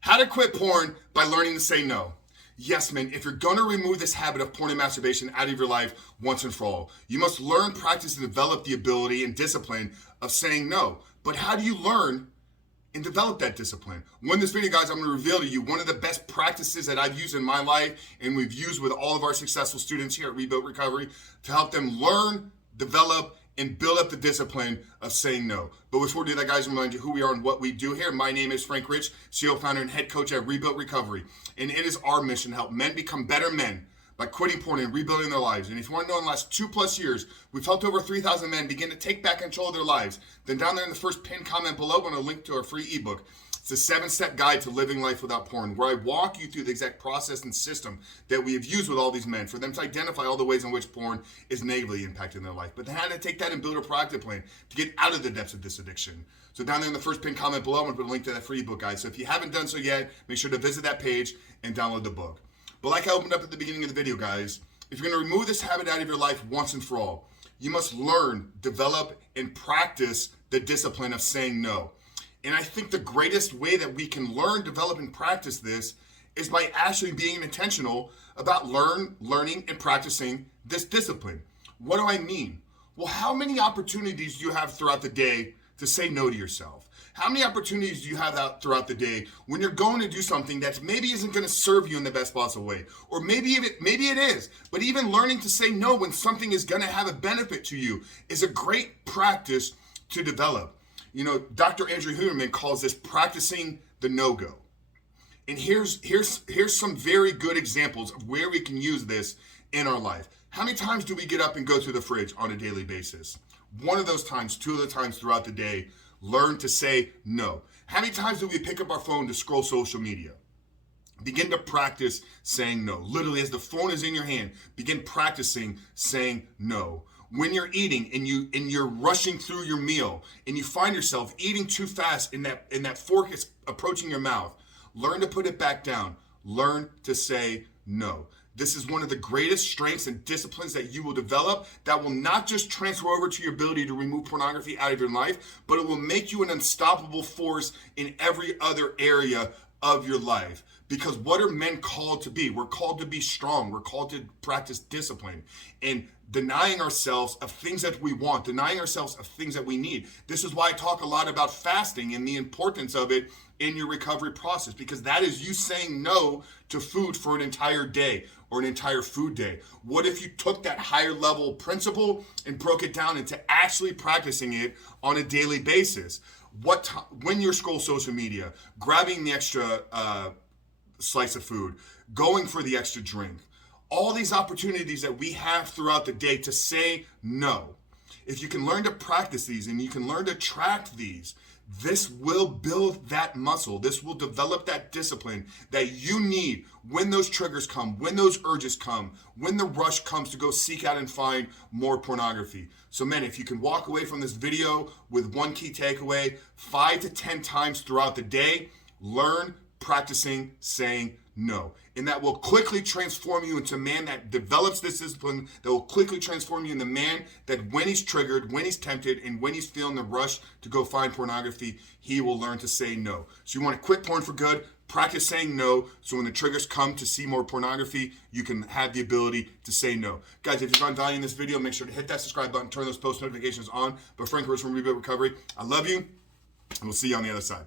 How to quit porn by learning to say no. Yes, man, if you're gonna remove this habit of porn and masturbation out of your life once and for all, you must learn, practice, and develop the ability and discipline of saying no. But how do you learn and develop that discipline? Well, in this video, guys, I'm going to reveal to you one of the best practices that I've used in my life and we've used with all of our successful students here at Reboot Recovery to help them learn, develop, and build up the discipline of saying no. But before we do that, guys, I'm going to remind you who we are and what we do here. My name is Frank Rich, CEO, founder, and head coach at Reboot Recovery. And it is our mission to help men become better men by quitting porn and rebuilding their lives. And if you want to know, in the last 2+ years, we've helped over 3,000 men begin to take back control of their lives. Then down there in the first pinned comment below, I'm going to link to our free ebook. It's a 7-step guide to living life without porn, where I walk you through the exact process and system that we have used with all these men for them to identify all the ways in which porn is negatively impacting their life. But then how to take that and build a proactive plan to get out of the depths of this addiction. So down there in the first pinned comment below, I'm going to put a link to that free ebook, guys. So if you haven't done so yet, make sure to visit that page and download the book. But like I opened up at the beginning of the video, guys, if you're going to remove this habit out of your life once and for all, you must learn, develop, and practice the discipline of saying no. And I think the greatest way that we can learn, develop, and practice this is by actually being intentional about learning, and practicing this discipline. What do I mean? Well, how many opportunities do you have throughout the day to say no to yourself? How many opportunities do you have out throughout the day when you're going to do something that maybe isn't going to serve you in the best possible way? Or maybe it is, but even learning to say no when something is going to have a benefit to you is a great practice to develop. You know, Dr. Andrew Huberman calls this practicing the no-go. And here's some very good examples of where we can use this in our life. How many times do we get up and go to the fridge on a daily basis? One of those times, 2 of the times throughout the day, learn to say no. How many times do we pick up our phone to scroll social media? Begin to practice saying no. Literally, as the phone is in your hand, begin practicing saying no. When you're eating and you're rushing through your meal and you find yourself eating too fast and that fork is approaching your mouth, learn to put it back down. Learn to say no. This is one of the greatest strengths and disciplines that you will develop that will not just transfer over to your ability to remove pornography out of your life, but it will make you an unstoppable force in every other area of your life. Because what are men called to be? We're called to be strong. We're called to practice discipline and denying ourselves of things that we want, denying ourselves of things that we need. This is why I talk a lot about fasting and the importance of it in your recovery process, because that is you saying no to food for an entire day or an entire food day. What if you took that higher level principle and broke it down into actually practicing it on a daily basis? When you scroll social media, grabbing the extra slice of food, going for the extra drink, all these opportunities that we have throughout the day to say no. If you can learn to practice these and you can learn to track these, this will build that muscle. This will develop that discipline that you need when those triggers come, when those urges come, when the rush comes to go seek out and find more pornography. So men, if you can walk away from this video with one key takeaway, 5 to 10 times throughout the day, learn practicing saying no. And that will quickly transform you into a man that develops this discipline, that will quickly transform you into a man that when he's triggered, when he's tempted, and when he's feeling the rush to go find pornography, he will learn to say no. So you want to quit porn for good, practice saying no, so when the triggers come to see more pornography, you can have the ability to say no. Guys, if you found value in this video, make sure to hit that subscribe button, turn those post notifications on. But Frank Rich from Reboot Recovery, I love you, and we'll see you on the other side.